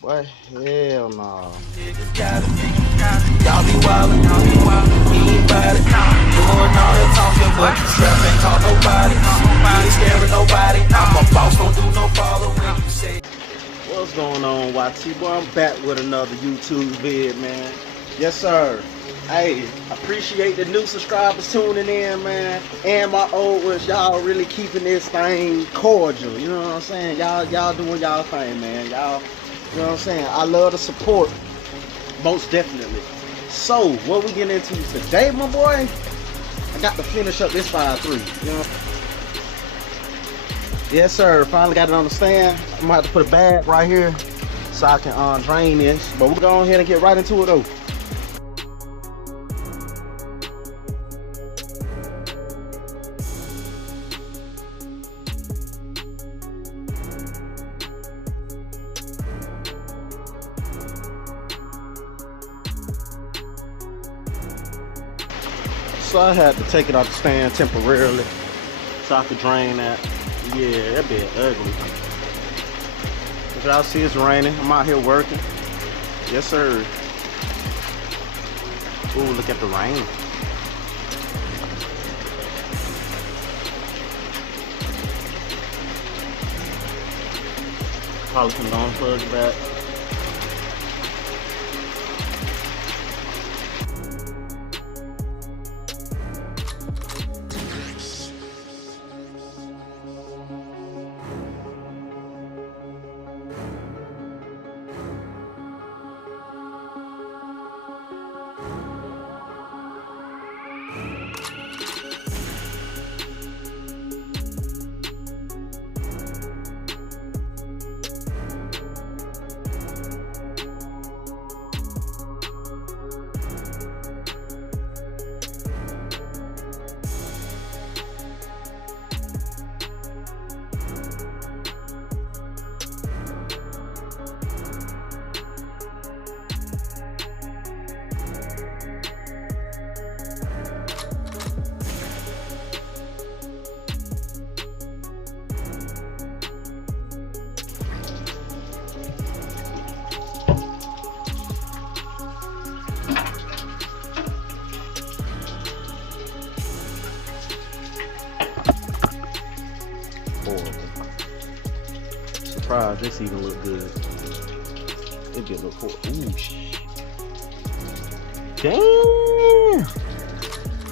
What? Hell no. Y'all be wildin', he ain't bout it. Doing all that talking, but you strap ain't talk nobody. You ain't scaring nobody. I'm a boss, don't do no following. You say. What's going on, YT? Boy, I'm back with another YouTube vid, man. Yes, sir. Hey, appreciate the new subscribers tuning in, man. And my old ones, y'all really keeping this thing cordial. You know what I'm saying? Y'all doing y'all thing, man. Y'all, you know what I'm saying? I love the support. Most definitely. So, what we getting into today, my boy? I got to finish up this 5.3. You know? Yes, sir. Finally got it on the stand. I'm gonna have to put a bag right here so I can drain this. But we'll go ahead and get right into it though. So I had to take it off the stand temporarily so I could drain that. Yeah, that bit ugly. As y'all see, it's raining. I'm out here working. Yes, sir. Ooh, look at the rain. Probably can go and plug it back. Surprised this even look good. It did look cool. Ooh, damn.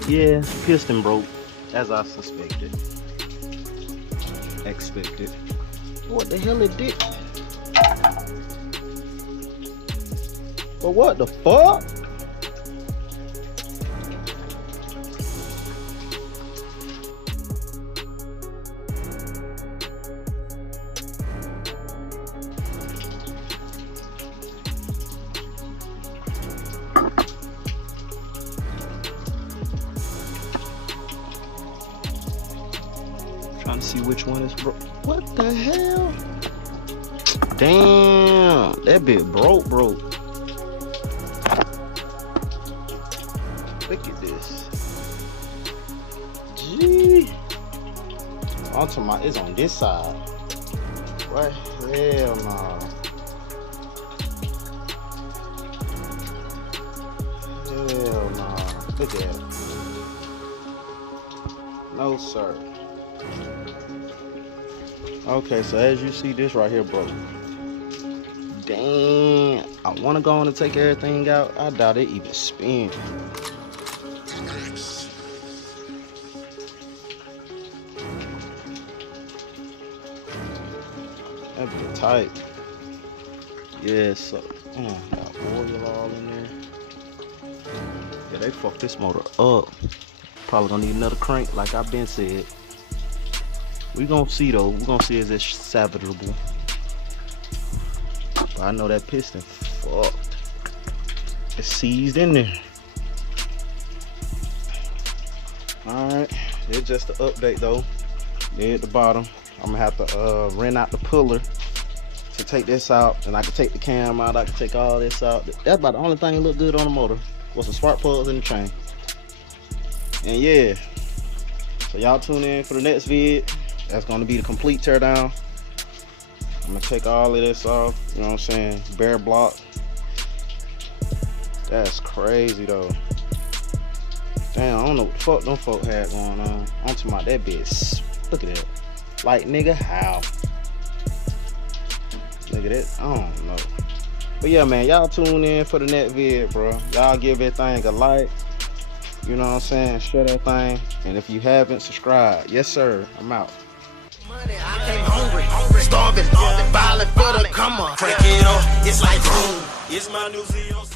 Yeah, piston broke, as I suspected. Expected. What the hell it did? But what the fuck? Trying to see which one is broke. What the hell? Damn, that bit broke. Look at this. Gee. I'm talking about it's on this side. What? Hell no. Hell no. Look at it. No, sir. Okay, so as you see, this right here broke. Damn, I want to go on and take everything out. I doubt it even spin. That be tight. Yeah, so got oil all in there. Yeah, they fucked this motor up. Probably gonna need another crank, like I've been said. We gonna see though. We gonna see if it's salvageable. But I know that piston fucked. It's seized in there. Alright, it's just an update though. There at the bottom. I'm gonna have to rent out the puller to take this out, and I can take the cam out. I can take all this out. That's about the only thing that look good on the motor was the spark plugs and the chain. And yeah, so y'all tune in for the next vid. That's gonna be the complete teardown. I'm gonna take all of this off, you know what I'm saying? Bare block. That's crazy though. Damn, I don't know what the fuck them folk had going on. I'm talking about that bitch. Look at that. Like, nigga, how? Nigga, that, I don't know. But yeah, man, y'all tune in for the next vid, bro. Y'all give everything a like. You know what I'm saying? Share that thing. And if you haven't, subscribe. Yes, sir. I'm out. Money, I came hungry, starving, violent for the come on. Crank it up, it's like boom. It's my new CEO.